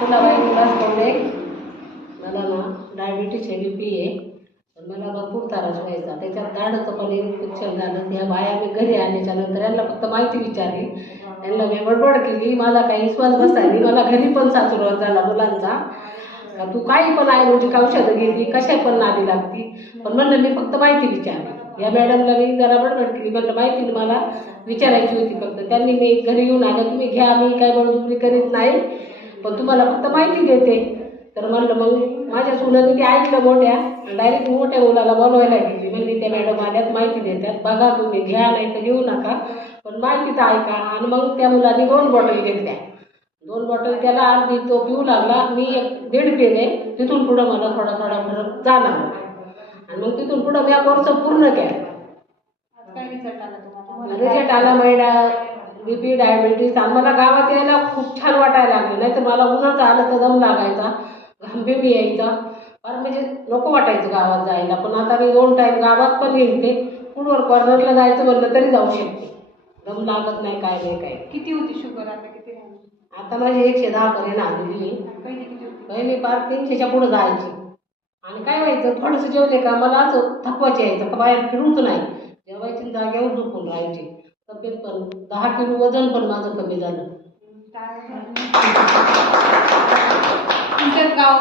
फुलाबाई निवास कवडे. मला ना डायबिटीस आहे, BP आहे. पण मला भरपूर त्रास व्हायचा. त्याच्यात दाढचं पण इन्फेक्शन झालं. त्या बाया मी घरी आल्याच्या नंतर यांना फक्त माहिती विचारली. त्यांना मी बडबड केली. माझा काही विश्वास बसला. मला घरी पण सासुरवास झाला मुलांचा. तू काही पण आयुर्वेदिक औषधं घेतली, कशा पण नादी लागती. पण म्हणलं मी फक्त माहिती विचारली. या मॅडमला मी जरा बडबड केली. म्हणलं माहिती मला विचारायची होती फक्त. त्यांनी मी घरी येऊन आल्या, तुम्ही घ्या, मी काय बळजुबरी करीत नाही, पण तुम्हाला फक्त माहिती देते. तर म्हणलं मग माझ्या सुनाने ते ऐकलं मोठ्या, डायरेक्ट मोठ्या मुलाला बोलवायला गेली. म्हणली त्या मॅडम आल्यात, माहिती देतात, बघा तुम्ही घ्या, नाही तर घेऊ नका, पण माहिती तर ऐका. आणि मग त्या मुलांनी 2 बॉटल घेतल्या. 2 बॉटल त्याला अर्धी तो पिऊ लागला. मी 1.5 पेले. तिथून पुढं मला थोडा थोडा फरक झाला. आणि मग तिथून पुढं मी कोर्स पूर्ण केला. रिझल्ट आला. महिला BP डायबिटीस. आणि मला गावात यायला खूप छान वाटायला लागलं. नाही तर मला उन्हाचं आलं तर दम लागायचा, घामबीम यायचा, फार म्हणजे नको वाटायचं गावात जायला. पण आता मी 2 टाईम गावात पण येते. पुढवर कॉर्नरला जायचं म्हणलं तरी जाऊ शकते. दम लागत नाही, काय नाही. काय किती होती शुगर, आता किती राहिली? आता माझी 110 पर्यंत आलेली. पहिली किती होती? पहिले फार 300च्या पुढे जायची. आणि काय व्हायचं, थोडंसं जेवले का मला असं थकवायचं यायचं, बाहेर फिरूच नाही. जेवायची जागेवर झोपून राहायची. तब्येत पण 10 किलो वजन पण माझं कमी झालं. तुमच्याच गाव